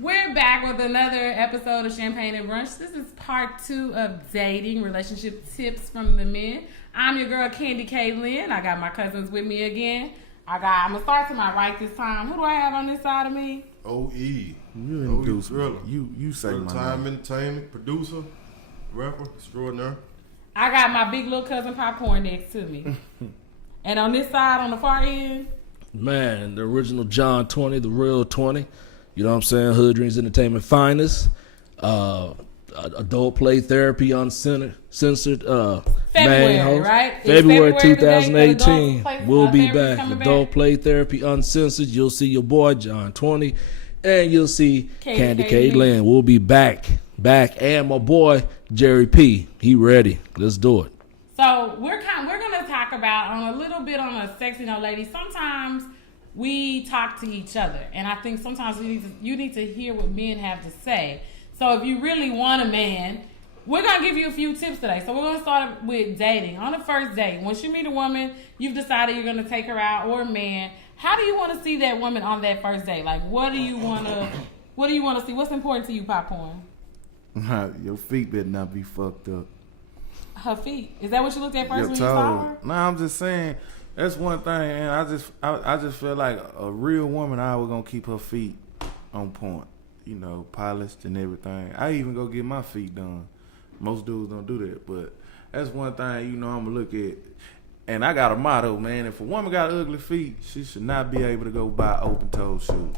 We're back with another episode of Champagne and Brunch. This is part 2 of dating, relationship tips from the men. I'm your girl, Candy K. Lynn. I got my cousins with me again. I'm going to start to my right this time. Who do I have on this side of me? O.E. You thriller. You say my time name. entertainment, producer, rapper, extraordinaire. I got my big little cousin Popcorn next to me. And on this side, on the far end, man, the original John 20, the real 20. You know what I'm saying? Hood Dreams Entertainment finest. Adult Play Therapy Uncensored. February, right? February February 2018. We'll be back. Back. Adult Play Therapy Uncensored. You'll see your boy John 20. And you'll see Candy K. Lynn. We'll be back. And my boy Jerry P. He ready. Let's do it. So we're going to talk about on a little bit on a sexy note, ladies. Sometimes we talk to each other, and I think sometimes you need to hear what men have to say. So if you really want a man, we're going to give you a few tips today. So we're going to start with dating. On the first date, once you meet a woman, you've decided you're going to take her out, or a man. How do you want to see that woman on that first date? Like, what do you want to see? What's important to you, Popcorn? Your feet better not be fucked up. Her feet. Is that what you looked at first when you saw her? No, I'm just saying. That's one thing, and I just feel like a real woman, I was gonna keep her feet on point, you know, polished and everything. I even go get my feet done. Most dudes don't do that, but that's one thing, you know, I'm gonna look at. And I got a motto, man. If a woman got ugly feet, she should not be able to go buy open-toe shoes.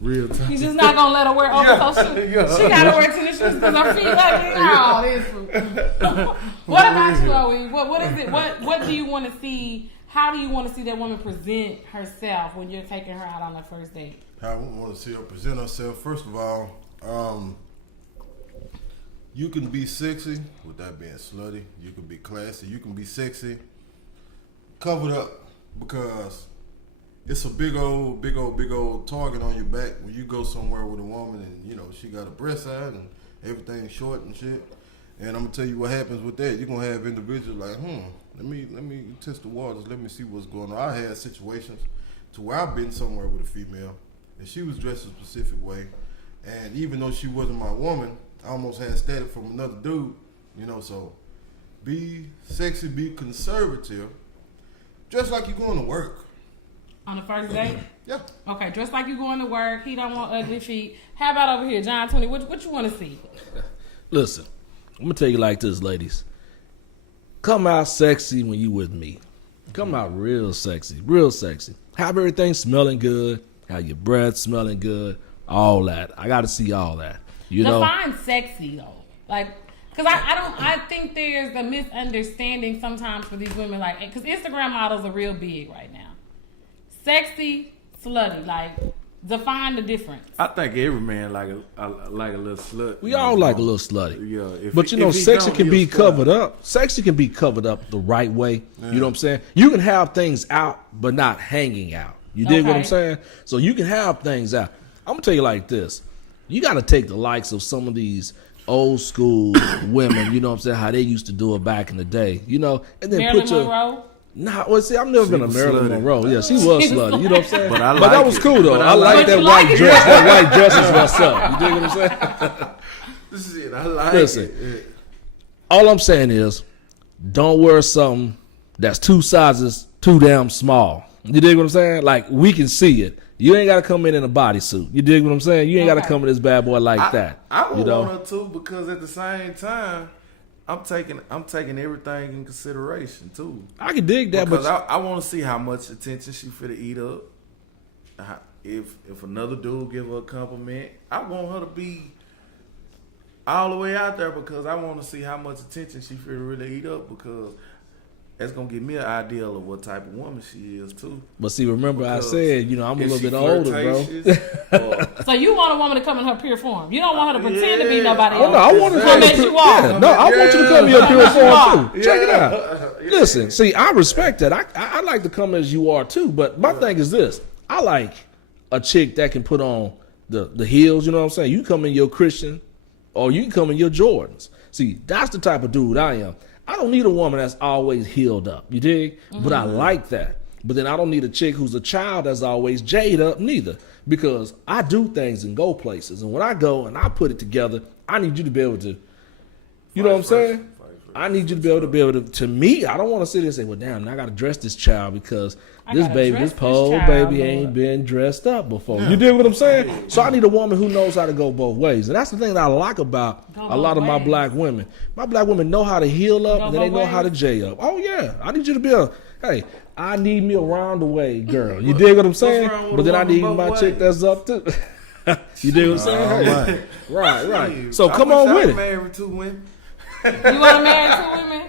Real time. He's just not gonna let her wear open-toe shoes. Yeah. She gotta wear tennis shoes because her feet ugly. Oh, this. What about you, Owie? What is it? What do you want to see? How do you want to see that woman present herself when you're taking her out on the first date? How I want to see her present herself. First of all, you can be sexy without being slutty. You can be classy. You can be sexy, covered up, because it's a big old target on your back when you go somewhere with a woman and, you know, she got a breast out and everything short and shit. And I'm gonna tell you what happens with that. You're gonna have individuals like, let me test the waters, let me see what's going on. I had situations to where I've been somewhere with a female and she was dressed a specific way, and even though she wasn't my woman, I almost had static from another dude, you know. So be sexy, be conservative, dress like you're going to work. On the first date? Yeah. Okay, dress like you going to work. He don't want ugly feet. How about over here, John 20? What you want to see? Listen, I'm going to tell you like this, ladies. Come out sexy when you with me. Come out real sexy, real sexy. Have everything smelling good. Have your breath smelling good. All that. I got to see all that. You know? Define sexy, though. Like, because I think there's a misunderstanding sometimes for these women. Like, because Instagram models are real big right now. Sexy, slutty, like, define the difference. I think every man like a little slut. We all like a little slutty. Yeah. But you know, sexy can be covered up. Sexy can be covered up the right way. Yeah. You know what I'm saying? You can have things out, but not hanging out. You dig what I'm saying? So you can have things out. I'm going to tell you like this. You got to take the likes of some of these old school women, you know what I'm saying, how they used to do it back in the day, you know, and then Marilyn Monroe? Nah, well, see, I've never been a Marilyn Monroe. Yeah, she was slutty. You know what I'm saying? But that was cool, though. I like that white dress. That white dress is what's up. You dig what I'm saying? This is it. I like Listen, it. All I'm saying is, don't wear something that's 2 sizes too damn small. You dig what I'm saying? Like, we can see it. You ain't got to come in a bodysuit. You dig what I'm saying? You ain't got to come in this bad boy like that. I would you know? want her to, because at the same time, I'm taking everything in consideration too. I can dig that, because I want to see how much attention she finna eat up. If another dude give her a compliment, I want her to be all the way out there, because I want to see how much attention she finna really eat up, because that's gonna give me an idea of what type of woman she is too. But see, remember I said, you know, I'm a little bit older, bro. So you want a woman to come in her pure form. You don't want her to pretend to be nobody else. Oh, no, I want her to come as you are. Yeah, no, I want you to come in your pure form too. Check it out. Listen, see, I respect that. I like to come as you are too. But my thing is this: I like a chick that can put on the heels. You know what I'm saying? You come in your Christian, or you can come in your Jordans. See, that's the type of dude I am. I don't need a woman that's always heeled up. You dig? Mm-hmm. But I like that. But then I don't need a chick who's a child that's always jayed up neither, because I do things and go places. And when I go and I put it together, I need you to be able to, you know what I'm saying? I need you to be able to me, I don't want to sit there and say, well, damn, now I got to dress this child because this poor baby ain't been dressed up before. Yeah. You dig what I'm saying? So I need a woman who knows how to go both ways. And that's the thing that I like about a lot of my black women. My black women know how to heal up and then they know how to jay up. Oh, yeah. I need you to be hey, I need me a round the way girl. You dig what I'm saying? But then I need my chick that's up too. You dig what I'm saying? Hey. Right. So come on with it. Married 2 women. You want to marry 2 women?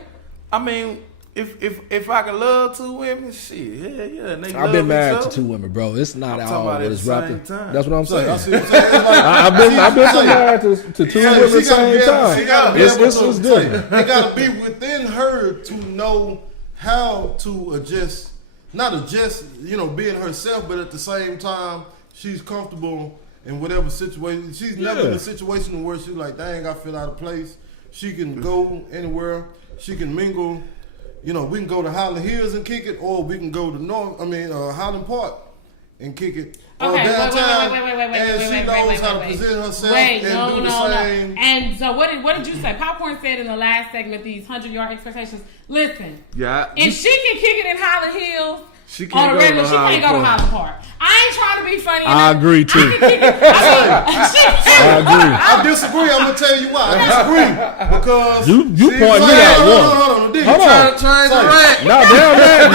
I mean, if I can love 2 women, shit, yeah. I've been married to 2 women, bro. It's not all what it's wrapped. That's what I'm saying. I've been married to 2 women at the same time. It's different. It got to be within her to know how to adjust, not adjust, being herself, but at the same time, she's comfortable in whatever situation. She's never in a situation where she's like, dang, I feel out of place. She can go anywhere. She can mingle. We can go to Highland Hills and kick it, or we can go to Highland Park and kick it. Okay, downtown. wait. And she knows how to present herself and do the same. And so what did you say? Popcorn said in the last segment, these 100-yard expectations. Listen. Yeah. If she can kick it in Highland Hills, she can't go to Highland Park. I ain't trying to be funny. I agree too. I agree. I disagree. I'm gonna tell you why. I disagree because you point me out one. Hold on. No, damn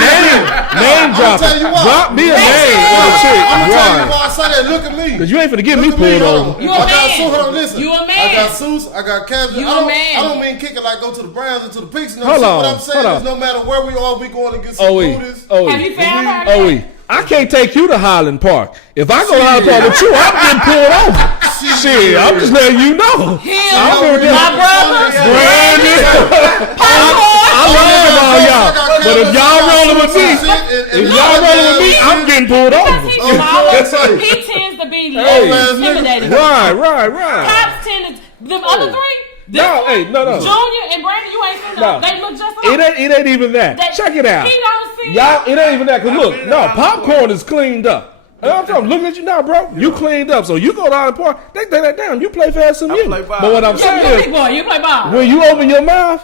name drop. Drop me a name on a chick. I'm gonna tell you why I say that. Look at me. Because you ain't finna get me pulled over. You a man. Listen. You a man. I got Seuss. I got Casual. You a man. I don't mean kicking like go to the Browns or to the Pigs. Hold on. What I'm saying is no matter where we are, we going to get some foodies. Have you found her? I can't take you to Highland Park. If I go to Highland Park with you, I'm getting pulled over. Shit, I'm just letting you know. My brother. I love all y'all. But if y'all rolling with me, I'm getting pulled over. He tends to be less intimidating. Right. Cops tend to, them other 3? No. Junior and Brandon, you ain't seen them. They look just like it ain't even that. Check it out. He don't see y'all. It ain't even that. Cause look, popcorn is cleaned up. And I'm looking at you now, bro. You cleaned up, so you go down the park. They take that down. You play fast some you. But what I'm saying is, you play ball. when you open your mouth,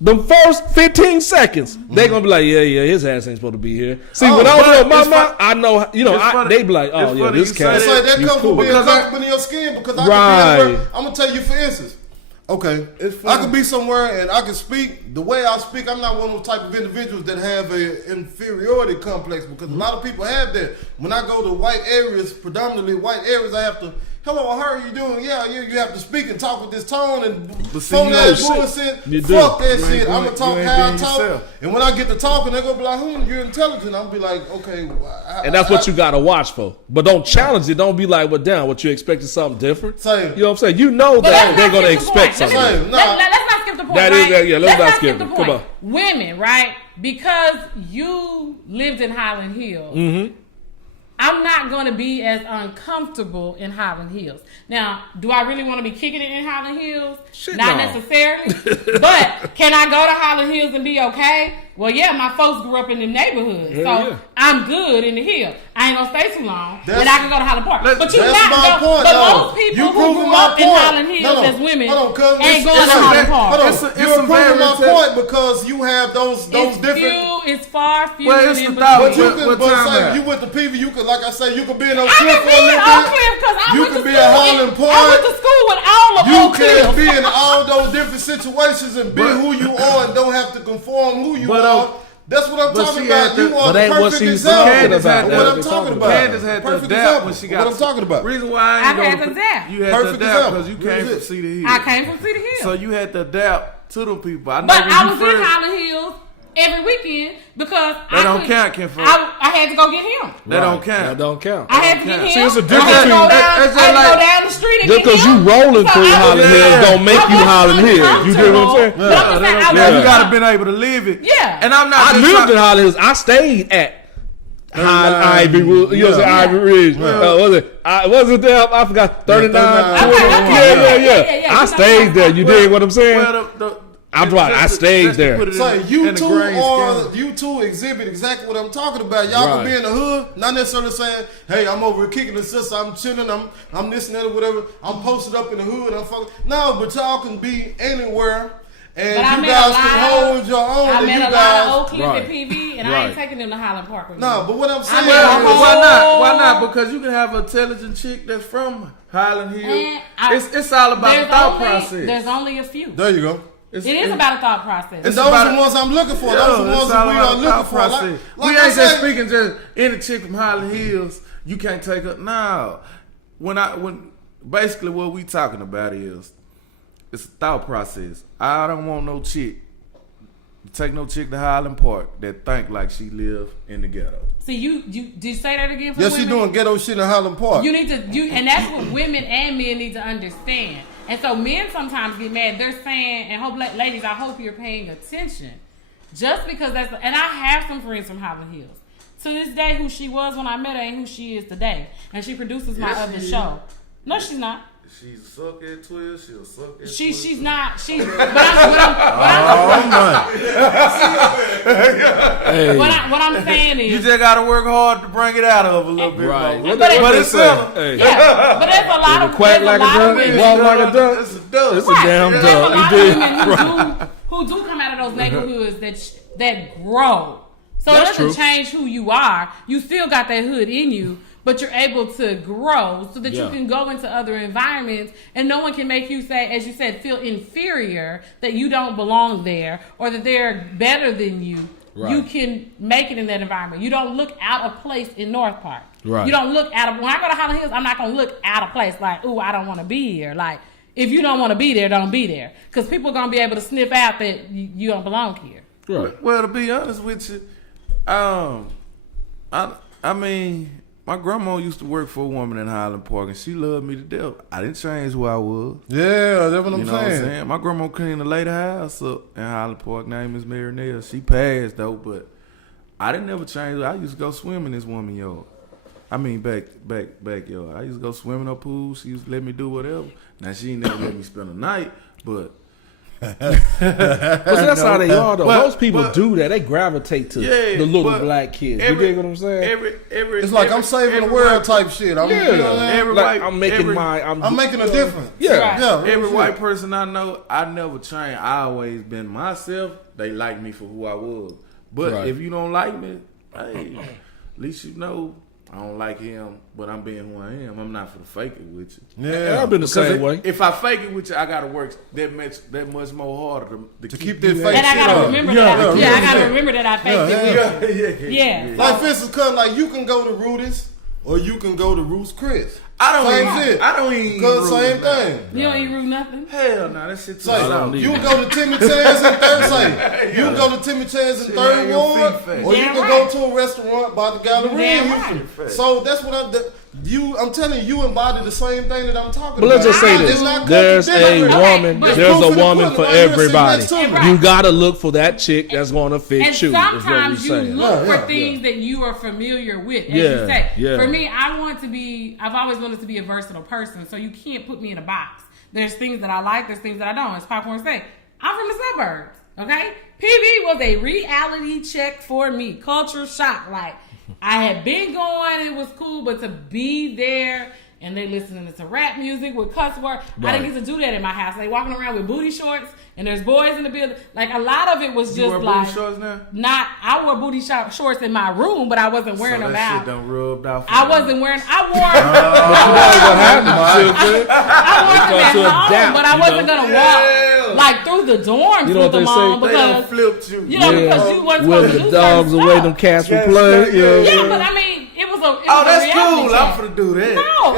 the first 15 seconds, they gonna be like, yeah, his ass ain't supposed to be here. See, when I open up my mouth, I know, they be like, oh yeah, this cat. It's like that comes from being comfortable in your skin because I can be anywhere. I'm gonna tell you, for instance. Okay, I could be somewhere and I can speak the way I speak. I'm not one of those type of individuals that have a inferiority complex because a lot of people have that. When I go to white areas, predominantly white areas, I have to, hello, how are you doing? Yeah, you have to speak and talk with this tone and phone that bullshit. Fuck that shit. I'm gonna talk how I talk. And when I get to talking, they're gonna be like, you're intelligent. I'm gonna be like, okay. And that's what you gotta watch for. But don't challenge it. Don't be like, well, damn, what you expecting something different? Same. You know what I'm saying? You know that they're gonna expect something. Let's not skip the point. Let's not skip the point. Come on. Women, right? Because you lived in Highland Hills. I'm not going to be as uncomfortable in Highland Hills. Now, do I really want to be kicking it in Highland Hills? Not necessarily. But can I go to Highland Hills and be okay? Well, yeah, my folks grew up in the neighborhood. I'm good in the hill. I ain't going to stay too long. And I can go to Highland Park. But you not go. But most people who grew up in Highland Hills as women ain't going to Highland Park. You're proving my point because you have those different... It's far few. Well, it's the thought. But you went to PV, you could, like I say, you could be in Oak Cliff for a little bit. You could be at Highland Park. I went to school with all of you can be in all those different situations and be who you are and don't have to conform who you are. That's what I'm talking about. You are the perfect example of what I'm talking about. Candace had to adapt when she got. What I'm talking about. Reason why I had to adapt. You had to adapt because you came from Cedar Hill. I came from Cedar Hill. So you had to adapt to them people. But I was in Highland Hills every weekend because I had to go get him. That don't count. That don't count. I had to get him. See, it's a difference between I had to go down the street and just because you rolling through Highland Hills don't make you Highland Hills. You get what I'm saying? You gotta been able to live it. Yeah. And I'm not. I lived in Highland Hills. I stayed at Ivy Ridge. Was it there? I forgot. 39. Yeah. I stayed there. You dig what I'm saying? Well, I'm right. I stayed there. So you two exhibit exactly what I'm talking about. Y'all can be in the hood, not necessarily saying, "Hey, I'm over here kicking the sister. I'm chilling. I'm this and that or whatever. I'm posted up in the hood. I'm fucking." No, but y'all can be anywhere. And you guys can hold your own. I met a lot of Oak Cliff and PV, and I ain't taking them to Highland Park with me. No, but what I'm saying is, why not? Why not? Because you can have an intelligent chick that's from Highland Hill. It's all about the thought process. There's only a few. There you go. It is about a thought process. And those are the ones I'm looking for. Those are the ones that we are looking for. Like we ain't just speaking just any chick from Highland Hills. You can't take her. No. When basically what we talking about is it's a thought process. I don't want no chick to take no chick to Highland Park that think like she live in the ghetto. See, you did you say that again? For yes, women? she doing ghetto shit in Highland Park. You need to and that's what women and men need to understand. And so men sometimes get mad. They're saying, and ladies, I hope you're paying attention. Just because and I have some friends from Highland Hills. To this day, who she was when I met her ain't who she is today. And she produces my other show. No, she's not. She's suck at 12. She'll suck at 12. She's not. She's. What I'm saying is, you just gotta work hard to bring it out of a little bit. Right. More. But it's simple. Yeah. But there's a lot of quack like a duck, walk like a duck. It's a duck. It's a damn duck. There's a lot of women who do come out of those neighborhoods that grow. So it doesn't change who you are. You still got that hood in you. But you're able to grow so that you can go into other environments and no one can make you say, as you said, feel inferior, that you don't belong there or that they're better than you. Right. You can make it in that environment. You don't look out of place in North Park. Right. You don't look out of, when I go to Highland Hills, I'm not going to look out of place like, ooh, I don't want to be here. Like, if you don't want to be there, don't be there. Because people are going to be able to sniff out that you don't belong here. Right. Well, to be honest with you, I mean, my grandma used to work for a woman in Highland Park, and she loved me to death. I didn't change who I was. Yeah, that's what I'm saying. What I'm saying? My grandma cleaned the lady house up in Highland Park. Name is Mary Nell. She passed, though, but I didn't never change. I used to go swim in this woman's yard. I mean, backyard. I used to go swim in her pool. She used to let me do whatever. Now, she ain't never let me spend a night, but... But that's how they are, though. Most people do that. They gravitate to the little black kids. You dig what I'm saying? It's like I'm saving the world type shit. I'm making a difference. Yeah. Every white person I know, I never changed. I always been myself. They like me for who I was. But if you don't like me, hey, at least you know I don't like him, but I'm being who I am. I'm not for the fake it with you. Yeah, I've been the same way. If I fake it with you, I gotta work that much more harder to keep that fake. And I gotta remember that. I gotta remember that I faked it. Yeah. Like for instance, like you can go to Rudy's or you can go to Ruth's Chris. I don't eat same thing. You don't eat root nothing? Hell no, that shit's you can go to Timmy Chan's in Third. You can go to Timmy Chan's in Third Ward, or you can go to a restaurant by the Galleria. So that's what I'm telling you embody the same thing that I'm talking about. But let's just say this: there's a woman for everybody. You gotta look for that chick that's gonna fit you. Sometimes you look for things that you are familiar with. As you say, for me, I've always wanted to be a versatile person, so you can't put me in a box. There's things that I like, there's things that I don't. As Popcorn say, I'm from the suburbs, okay? PV was a reality check for me. Culture shock. Like, I had been going, it was cool, but to be there and they listening to rap music with cuss words, I didn't get to do that in my house. They walking around with booty shorts and there's boys in the building. Like, a lot of it was just you wear like booty shorts now? I wore booty shorts in my room, but I wasn't wearing them out. Shit done rubbed off. I wore them at home, but I wasn't gonna walk like through the dorms with them on because flipped you. Because you wasn't where supposed to do the dogs away, them cats were playing. Yeah, but I mean, it was a that's reality cool. check. I'm finna do that. No,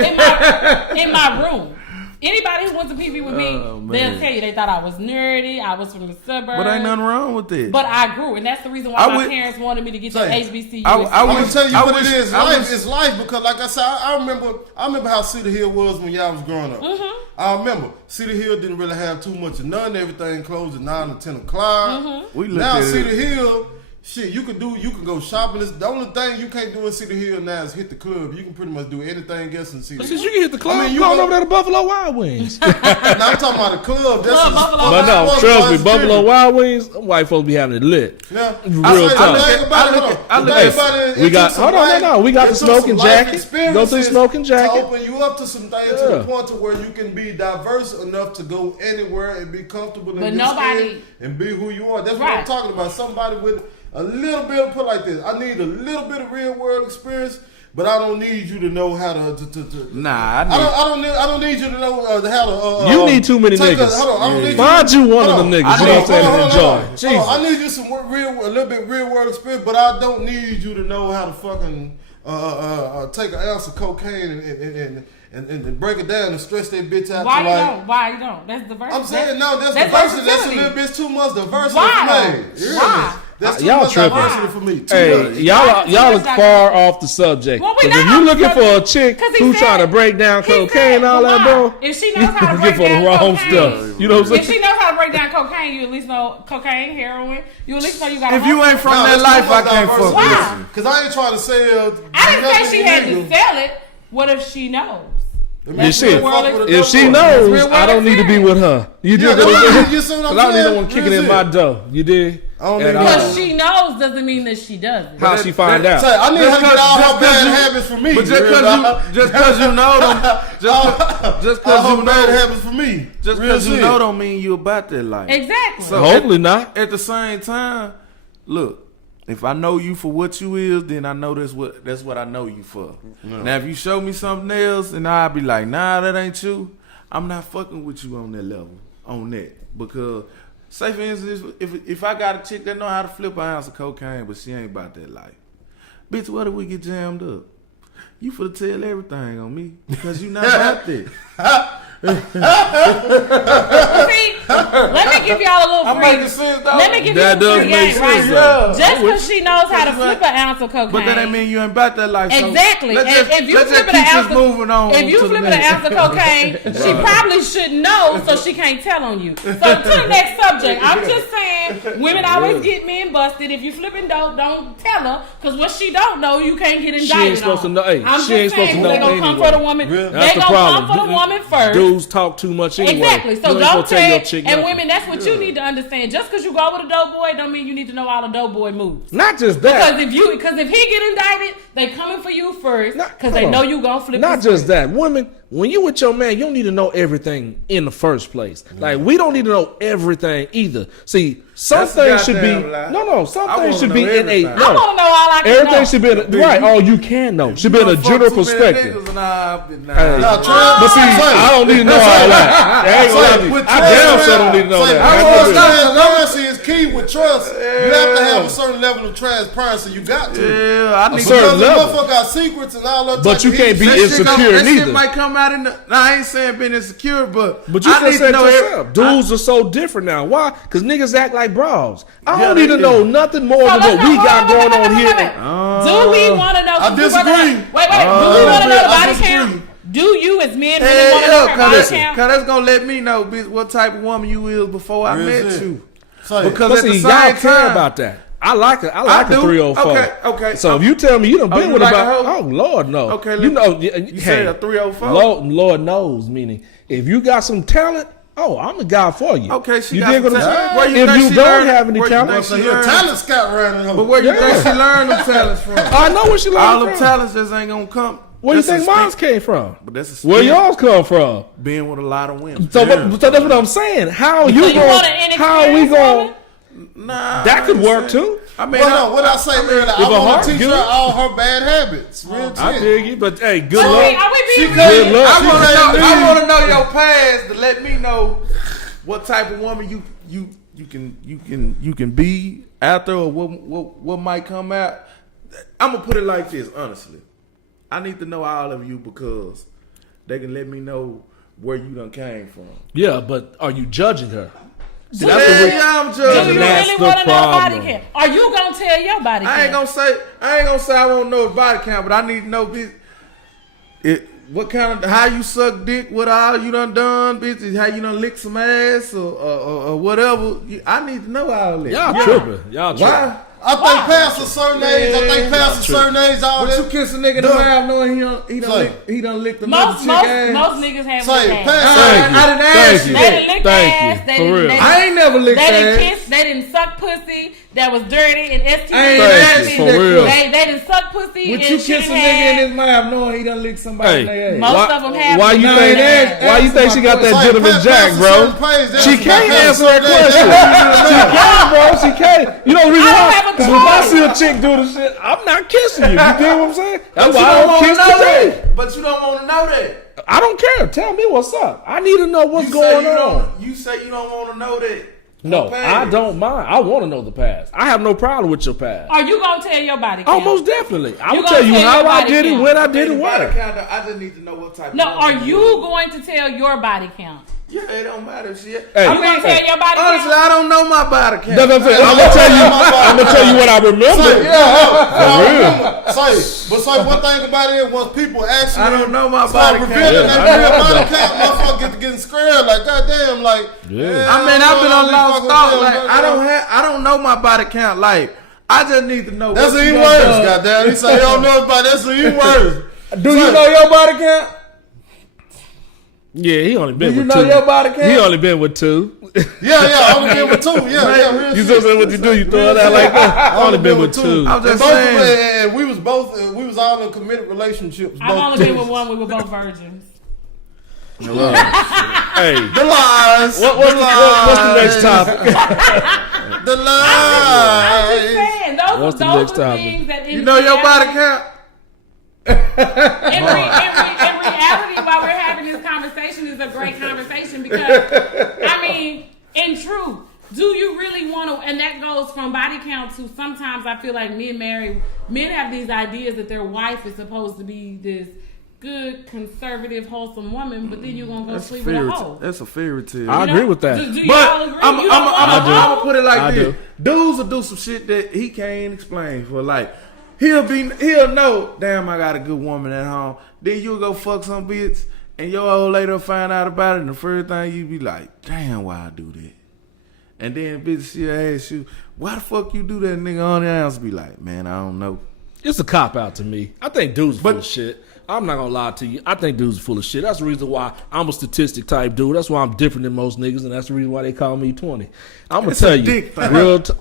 in my room. Anybody who went to PV with me, they'll tell you they thought I was nerdy. I was from the suburbs. But ain't nothing wrong with it. But I grew, and that's the reason why my parents wanted me to get to HBCU. I'm gonna tell you what it is. It's life because, like I said, I remember how Cedar Hill was when y'all was growing up. Mm-hmm. I remember Cedar Hill didn't really have too much of none. Everything closed at 9 or 10 o'clock. Mm-hmm. Now Cedar Hill, Shit, you can go shopping. The only thing you can't do in City Hill now is hit the club. You can pretty much do anything else in City Hill. Since you can hit the club, I mean, you going over there to Buffalo Wild Wings. Now I'm talking about the club. That's Buffalo But no, Wild trust me, Wings. Buffalo Wild Wings, them white folks be having it lit. Yeah. Real talk. We got, hold on, no. We got the smoking jacket. Go to the smoking To jacket. open you up to some things to the point to where you can be diverse enough to go anywhere and be comfortable in your skin and be who you are. That's what I'm talking about. Somebody with a little bit of, put like this, I need a little bit of real world experience, but I don't need you to know how to Nah, I don't need you to know how to. You need too many niggas. Hold on, I don't need Find you one of them niggas. You know what I'm saying? Enjoy. Hold on, I need you some a little bit real world experience, but I don't need you to know how to fucking take an ounce of cocaine and break it down and stretch that bitch out. Why you don't? That's diversity. I'm saying no. That's diversity. That's a little bit too much diversity for me. Why? That's too y'all much tripping. diversity for me. Hey, y'all are far off the subject. Well, we Because if not you off looking the for a subject. chick 'Cause he who said- trying to break down He cocaine said, and all that, bro, if she knows how to you break for the down wrong cocaine, stuff. You know what I'm if saying? she knows how to break down cocaine, you at least know cocaine, heroin. You at least know you got. If you ain't from that life, I can't fuck Why? with you. Because I ain't trying to sell. I didn't say she had to illegal. sell it. What if she knows? If she, real world if she That's knows, real world I don't need to be with her. You Yeah, dig what I'm that's saying? what you see what I'm Because I don't need no saying? one kicking That's in my it. door. You dig? I don't need At no- all. Because she knows doesn't mean that she doesn't. How she find out? Say, I need her to get all her bad you- habits from me. But just cause you know them, just all cause her you bad know, habits from me. just Real cause you shit. know don't mean you about that life. Exactly. So Hopefully not. At the same time, look, if I know you for what you is, then I know that's what I know you for. No. Now if you show me something else, and I'll be like, nah, that ain't you. I'm not fucking with you on that level, on that. Because, say for instance, if I got a chick that know how to flip an ounce of cocaine, but she ain't about that life, bitch, what if we get jammed up? You finna tell everything on me because you not about that. See, let me give y'all a little I'm free. making sense, though. Let me give That you a does free make game, sense, right? though. Just because she knows how to flip an ounce of cocaine. But that ain't mean you ain't about that life. So Exactly. let's And just, if you let's just flipping an keep ounce this of, moving on. if you to the flipping an next. ounce of cocaine, she probably should know, so she can't tell on you. So to the next subject, I'm just saying, women always get men busted. If you flipping dope, don't tell her, because what she don't know, you can't get indicted She ain't supposed to on. know. Hey, I'm she just ain't supposed to saying, know they gonna come anyway. for the woman. Really? That's They the gonna problem. come for the woman first. Dudes talk too much anyway. Exactly. So You ain't don't supposed to tell your tell. chick And nothing. women, that's what you need to understand. Just because you go with a dope boy, don't mean you need to know all the dope boy moves. Not just that. Because if he get indicted, they coming for you first because they Hold know on. you gonna flip. Not his just script. that. Women, when you with your man, you don't need to know everything in the first place. Like, we don't need to know everything either. See, some That's a things should be goddamn lie. some I things wanna should be know in a everything. I want to know all I can Everything know. should be in a, right. All you can know should be in a general perspective. Hey. Nah, But see, I don't need to know all that. I ain't gonna lie to you. I damn sure don't need to know that. Transparency is key with trust. You have to have a certain level of transparency. You got to. Yeah, I need certain Because the level. motherfucker got secrets and all that. But type you of can't be shit. insecure that neither. shit might come out in the. Now, I ain't saying being insecure, but But you I need just to said know yourself, dudes are so different now. Why? Because niggas act like bras. I Yeah, don't need they to know do. nothing more So than let's what we not- got wait, going on wait, here. wait, wait. Do we want to know? I disagree. Wait. Do we want to know the I body disagree. count? Do you, as men, really Hell want to know yeah, her body cause count? that's gonna let me know, bitch, what type of woman you is before I Real met shit. you. Say, Because But at the see, same y'all care time, about that. I like a do. 304. Okay. So if you tell me you done been you with like about, a hoe? oh Lord no. Okay, you know, you say a 304? Lord knows, meaning if you got some talent, oh, I'm the guy for you. Okay, she you got dig what some I'm talent. saying? Where you If think you she don't learned- have any where you talent, think so she you're a learned- talent scout around here. But where you Yeah. think she learned them talents from? I know where she learned All them from. talents just ain't gonna come. Where you That's think a mine skill. came from? But that's a Where skill. y'all's come from? Being with a lot of women. So, so that's what I'm saying. How you So you going? want an How we inexperienced going? woman? Nah, That I could ain't work saying- too. I mean, Well, no, what I say earlier, I a want heart to teach good. her all her bad habits. Real I shit. dig you, but hey, good Are luck. we being She real? could- Good luck. I want to know your past to let me know what type of woman you can be out there, or what might come out. I'm gonna put it like this, honestly. I need to know all of you because they can let me know where you done came from. Yeah, but are you judging her? See, Do that's you- the re- I'm Do you judging. That's really the want to know body problem. count? Are you gonna tell your body count? I ain't gonna say I won't know body count, but I need to know bitch, what kind of how you suck dick, what all you done, bitch, how you done lick some ass or whatever. I need to know all that. Y'all Yeah. tripping. Y'all tripping. Why? I think past a certain age, all But you that. kiss a nigga in the mouth knowing he done licked the Most chick ass. most niggas have Say, licked pass. ass. I didn't ask you. They didn't lick Thank ass. you. They For didn't, real. they I ain't never licked They didn't ass. kiss. They didn't suck pussy that was dirty and STD. I ain't Thank asked you, you for that real. question. They didn't suck pussy. Would and you shit kiss a nigga in had- his mouth knowing he done licked somebody in their ass? Most of them have. Why you No, think? it ain't. Why you think she got that Say, gentleman past jack, a bro? certain page, that's She about can't past a answer that certain question. age. She can't, bro. She can't. You know the reason I don't why? have a Because if I choice. see a chick do the shit, I'm not kissing you. You get what I'm saying? That's But why you I don't don't want to kiss know today. that. But you don't want to know that. I don't care. Tell me what's up. I need to know what's going on. You say you don't want to know that. No, Past. I don't mind. I want to know the past. I have no problem with your past. Are you gonna tell your body? Oh, count? most definitely. I You will gonna tell you tell how your I body did it, count. when I did it, Body where. count, I just need to know what type. No, of are woman you is. going to tell your body count? Yeah, it don't matter. Shit. Hey, You gonna tell your body honestly, count? I don't know my body count. That's what I'm saying. I'm gonna tell you. I'm gonna tell you what I remember. But say one thing about it, once people actually I don't know my start body count. revealing Yeah, that I real know body that. count, motherfucker get to getting scared. Like, goddamn, like. Yeah. I mean, I've been on lost fucking thought. damn, Like, I don't know my body count. Like, I just need to know. That's what you even done worse, done. goddamn. He say he don't know about that's even worse. Do you know your body count? Yeah, he only been Do you with know two. your body count? He only been with two. Yeah, only been with two. Yeah, real You shit. just say what you do. You throw it out like that. I only been with two. I'm just And both of saying. us, and we was all in committed relationships. I've both only been two. with one. We were both virgins. Hey, The lies. what's the next topic? The I'm lies. just saying, those, What's the those next are topic? things that You know your body count? In reality, while we're having this conversation, is a great conversation because, I mean, in truth, do you really want to? And that goes from body count to sometimes I feel like men have these ideas that their wife is supposed to be this good, conservative, wholesome woman, but then you're gonna go sleep with a hoe. That's a fairy tale. I agree with that. Do you But all agree? I'm You don't want a hoe? gonna put it like I this: do. dudes will do some shit that he can't explain. For like, he'll know. Damn, I got a good woman at home. Then you'll go fuck some bitch, and your old lady will find out about it. And the first thing you be like, damn, why I do that? And then bitch, she'll ask you, why the fuck you do that? Nigga on the house be like, man, I don't know. It's a cop out to me. I think dudes are full of shit. I'm not gonna lie to you. I think dudes are full of shit. That's the reason why I'm a statistic type dude. That's why I'm different than most niggas, and that's the reason why they call me 20. I'm gonna It's tell a you, dick thing.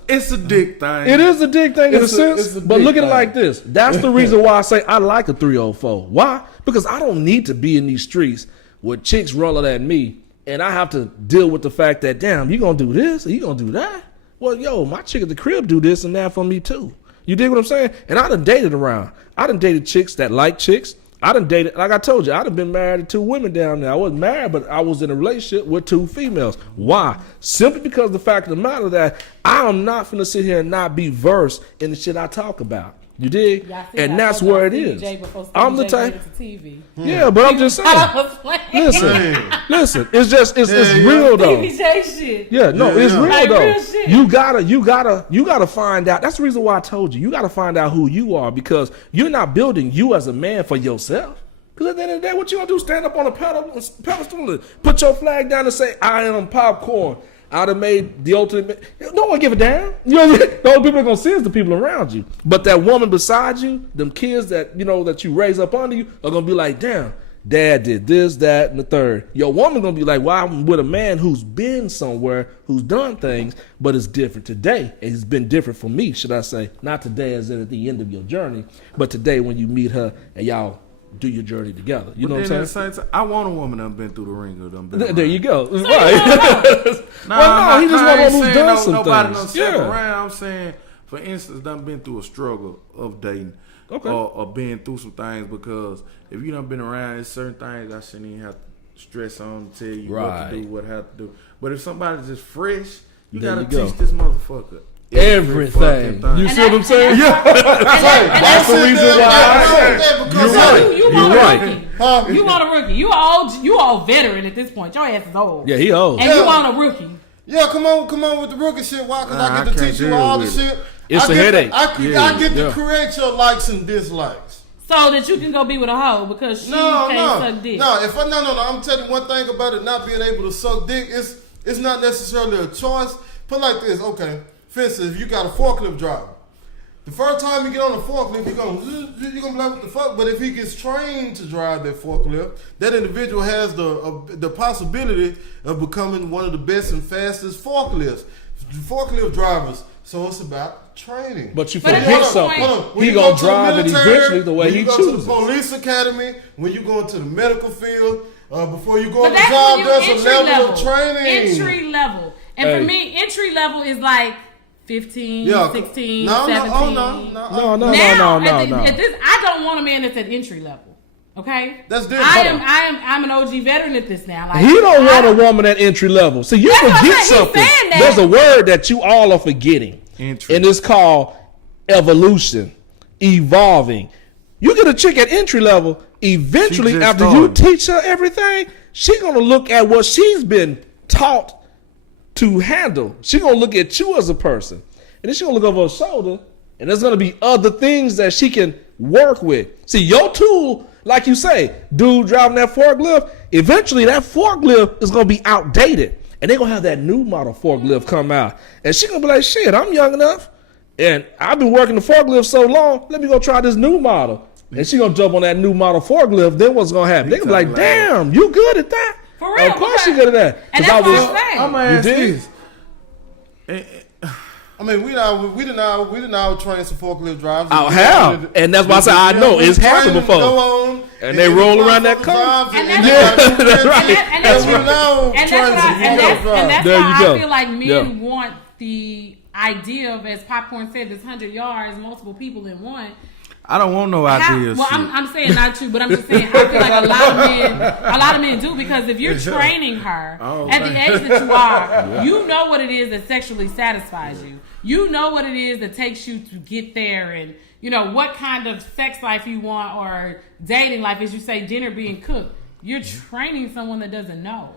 it's a dick thing. It is a dick thing in a It's sense, a but dick look at it thing. like this. That's the reason why I say I like a 304. Why? Because I don't need to be in these streets with chicks rolling at me, and I have to deal with the fact that, damn, you gonna do this or you gonna do that? Well, yo, my chick at the crib do this and that for me too. You dig what I'm saying? And I done dated around. I done dated chicks that like chicks. I done dated, like I told you, I done been married to 2 women down there. I wasn't married, but I was in a relationship with 2 females. Why? Simply because of the fact of the matter that I am not finna sit here and not be versed in the shit I talk about. You dig? Y'all see And I that's told y'all where it Stevie is. J before Stevie I'm the J type. made it to TV. Yeah, but I'm just saying. I was playing. Listen. It's just it's real though. Stevie J shit. Yeah, no, it's real Like, though. real shit. You gotta find out. That's the reason why I told you. You gotta find out who you are because you're not building you as a man for yourself. Because at the end of the day, what you gonna do? Stand up on a pedestal and put your flag down and say, "I am popcorn. I'd have made the ultimate." No one give a damn. You know, the only people that gonna see is the people around you. But that woman beside you, them kids that that you raise up under you, are gonna be like, "Damn, Dad did this, that, and the third." Your woman gonna be like, "Well, I'm with a man who's been somewhere, who's done things, but it's different today. It's been different for me, should I say? Not today, as in at the end of your journey, but today when you meet her and y'all do your journey together." You know what I'm saying? I want a woman that been through the ringer. There you go. Right. Nah, he just I want ain't one who's saying done some nobody things. done step Yeah. around. I'm saying, for instance, done been through a struggle of dating. Okay. Or been through some things, because if you done been around, there's certain things I shouldn't even have to stress on to tell you what to do, what have to do. But if somebody's just fresh, you There gotta you go. teach this motherfucker Everything. You see what I'm saying? That's the reason why. You're right. You want You're a right. rookie. You want a rookie. You all veteran at this point. Your ass is old. Yeah, he old. And you want a rookie. Yeah, come on with the rookie shit. Why? Because I Nah, get to I can't teach you deal all the with it. shit. It's I a get headache. I get to Yeah. create your likes and dislikes. So that you can go be with a hoe because she can't suck dick. No, I'm telling you one thing about it not being able to suck dick. It's not necessarily a choice. Put it like this, okay. For instance, if you got a forklift driver The first time you get on the forklift, you're gonna be like, what the fuck? But if he gets trained to drive that forklift, that individual has the possibility of becoming one of the best and fastest forklift drivers. So it's about training. But you forget something. He gonna drive it eventually the way he chooses. When you go to the police academy, when you go into the medical field, before you go on the that's job, when there's a level of training. Entry level. And for me, entry level is like 15, 16, 17. No. At this, I don't want a man that's at entry level. Okay? That's different. I'm an OG veteran at this now. Like, he don't want a woman at entry level. See, you forget something. There's a word that you all are forgetting. Entry. And it's called evolution, evolving. You get a chick at entry level, eventually after you teach her everything, she's going to look at what she's been taught to handle. She's going to look at you as a person. And then she's going to look over her shoulder, and there's going to be other things that she can work with. See, your tool, like you say, dude driving that forklift, eventually that forklift is going to be outdated. And they're going to have that new model forklift come out. And she's going to be like, shit, I'm young enough. And I've been working the forklift so long, let me go try this new model. And she's going to jump on that new model forklift. Then what's going to happen? They're going to be like, damn, you good at that? For real. Of course you're good at that. And that's what I'm saying. I'm going to ask this. I mean, we didn't all train some forklift drivers. I have, and that's why I say I know it's happened before. And they roll around that car. And that's right. And that's why I feel like men want the idea of, as Popcorn said, this 100 yards, multiple people in one. I don't want no ideas. Well, I'm saying not you, but I'm just saying I feel like a lot of men do, because if you're training her at the age that you are, you know what it is that sexually satisfies you. You know what it is that takes you to get there, and you know what kind of sex life you want or dating life, as you say, dinner being cooked. You're training someone that doesn't know.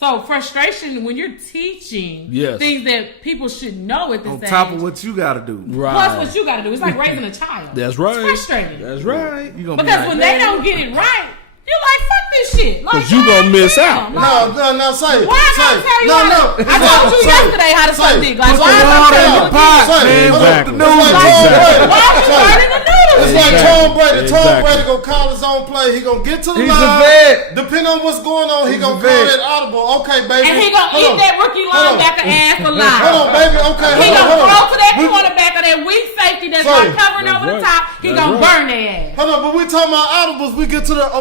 So frustration when you're teaching things that people should know at this age. On top of what you got to do. Right. Plus what you got to do. It's like raising a child. That's right. It's frustrating. That's right. Because when they don't get it right, you're like, fuck this shit. Like, because you going to miss out. No, say it. Why am I tell you I told you yesterday how to suck dick. Like, why am I telling you Exactly. why are you learning the noodles? It's like Tom Brady. Tom Brady gonna call his own play. He gonna get to the line. Depending on what's going on, he gonna call it audible. Okay, baby. And he gonna eat that rookie linebacker ass alive. Hold on, baby. Okay, he gonna throw to that quarterback or that weak safety that's like covering over the top. He gonna burn their ass. Hold on, but we talking about audibles. We get to the I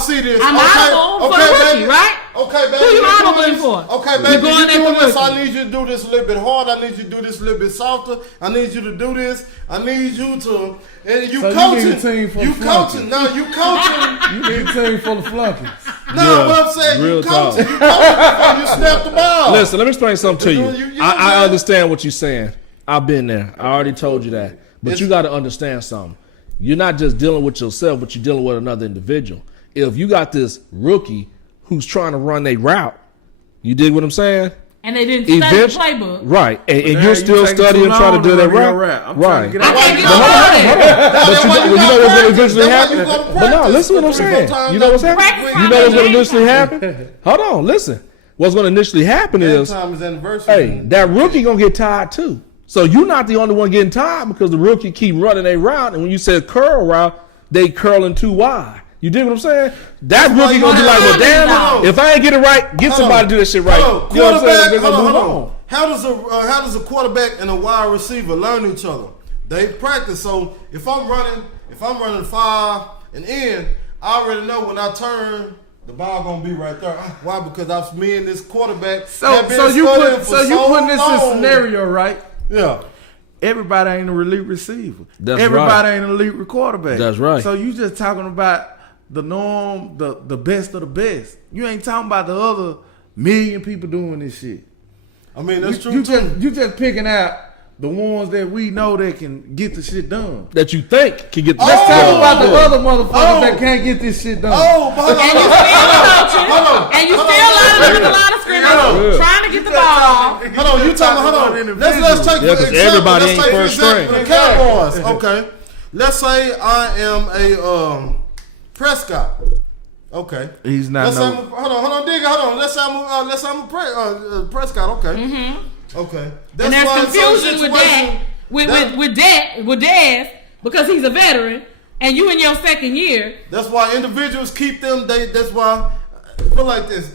see this. I'm audible for the rookie, right? Okay, baby. Who you audibling for? Okay, baby. You doing this? I need you to do this a little bit harder. I need you to do this a little bit softer. I need you to do this. I need you to. And you coaching. You coaching. No, you coaching. You need a team full of flunkies. No, what I'm saying, you coaching. You coaching before you snap the ball. Listen, let me explain something to you. I understand what you're saying. I've been there. I already told you that. But you got to understand something. You're not just dealing with yourself, but you're dealing with another individual. If you got this rookie who's trying to run a route, you dig what I'm saying? And they didn't study the playbook. Right. And you're still studying trying to do that route. Right. But you know what's going to eventually happen? But no, listen to what I'm saying. You know what's happening? You know what's going to initially happen? Hold on, listen. What's going to initially happen is, hey, that rookie going to get tired too. So you're not the only one getting tired because the rookie keep running a route. And when you said curl route, they curling too wide. You dig what I'm saying? That rookie gonna be like, well, damn it. If I ain't get it right, get somebody to do that shit right. You know what I'm saying? They're gonna move on. How does a quarterback and a wide receiver learn each other? They practice. So if I'm running 5 and in, I already know when I turn, the ball gonna be right there. Why? Because me and this quarterback. So you putting this in scenario, right? Yeah. Everybody ain't an elite receiver. Everybody ain't an elite quarterback. That's right. So you just talking about the norm, the best of the best. You ain't talking about the other million people doing this shit. I mean, that's true. You just picking out the ones that we know that can get the shit done. That you think can get the Let's talk about the other motherfuckers that can't get this shit done. And you still lining up at the line of scrimmage, trying to get the ball. Hold on, you talking about, hold on. Let's take for example. Everybody ain't first string. The Cowboys, okay. Let's say I am a Prescott. Okay. He's not. Hold on, Digga. Hold on. Let's say I'm a Prescott. Okay. Mm-hmm. Okay. And there's confusion with that with Dez because he's a veteran, and you in your second year. That's why individuals keep them. That's why. Put like this.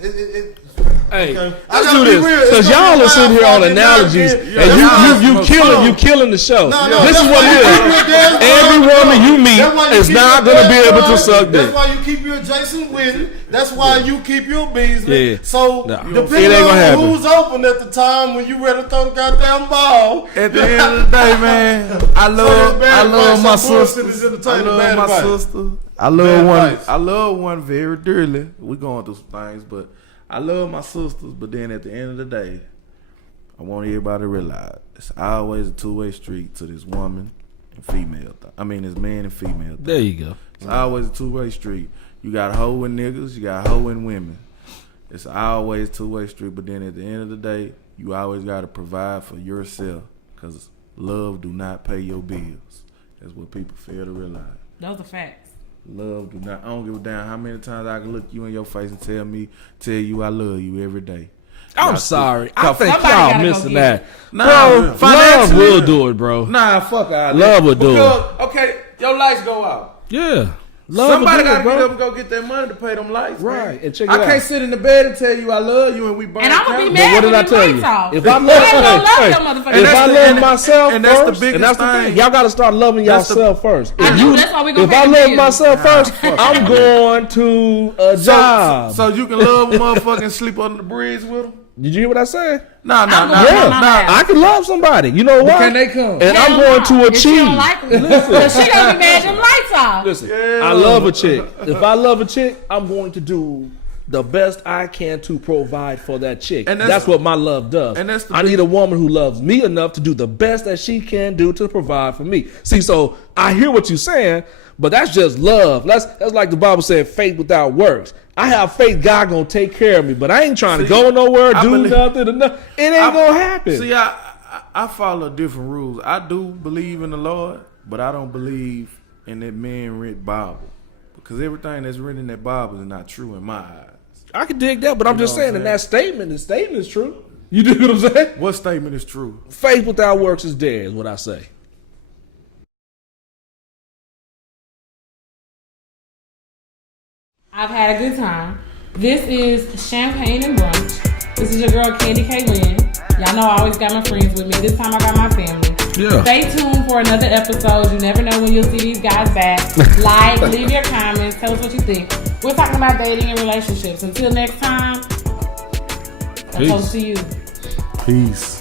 Hey, okay. let's do this because y'all are sitting here on analogies, and you killing the show. This is what it is. Every woman you meet is not gonna be able to suck dick. That's why you keep your Jason Witten. That's why you keep your Beasley. Yeah. So depending on who's open at the time when you ready to throw the goddamn ball. At the end of the day, man, I love my sister. I love one very dearly. We going through some things, but I love my sisters. But then at the end of the day, I want everybody to realize it's always a two-way street to this woman and female. This man and female. There you go. It's always a two-way street. You got hoe and niggas, you got hoe and women. It's always a two-way street. But then at the end of the day, you always got to provide for yourself because love do not pay your bills. That's what people fail to realize. Those are facts. Love do not. I don't give a damn how many times I can look you in your face and tell you I love you every day. I'm sorry. I think Somebody y'all gotta missing go that. Nah, bro, love will do it, bro. Nah, fuck out. Love will do it. Okay, your lights go out. Yeah. Love Somebody will do gotta it, bro. get up and go get that money to pay them lights. Right, Man. and check it I out. can't sit in the bed and tell you I love you and we burn. And I'm gonna be out. mad But what did when I the tell you? lights off. If I I ain't gonna love love, your motherfucker. if I love myself and that's the first, biggest and that's the thing. thing, y'all got to start loving That's yourself first. I do. That's why we gonna If pay I the love bills. myself first, I'm going to a job. So you can love a motherfucker and sleep under the bridge with them? Did you hear what I said? Nah. Yeah, I can love somebody. You know what? Can they come? And Hell I'm going no. to If she achieve. don't like me, because she gonna be mad them lights off. Listen, I love a chick. If I love a chick, I'm going to do the best I can to provide for that chick. And that's what my love does. and that's the I need a woman who loves me enough to do the best that she can do to provide for me. See, so I hear what you're saying, but that's just love. That's like the Bible said, faith without works. I have faith God gonna take care of me, but I ain't trying to go nowhere, nothing. It ain't gonna happen. See, I follow different rules. I do believe in the Lord, but I don't believe in that man-written Bible. Because everything that's written in that Bible is not true in my eyes. I can dig that, but I'm You just know what saying, I'm in that statement, the statement is true. You dig what I'm saying? What statement is true? Faith without works is dead, is what I say. I've had a good time. This is Champagne and Brunch. This is your girl Candy K. Lynn. Y'all know I always got my friends with me. This time I got my family. Yeah. Stay tuned for another episode. You never know when you'll see these guys back. Like, leave your comments, tell us what you think. We're talking about dating and relationships. Until next time, I'll talk to you. Peace.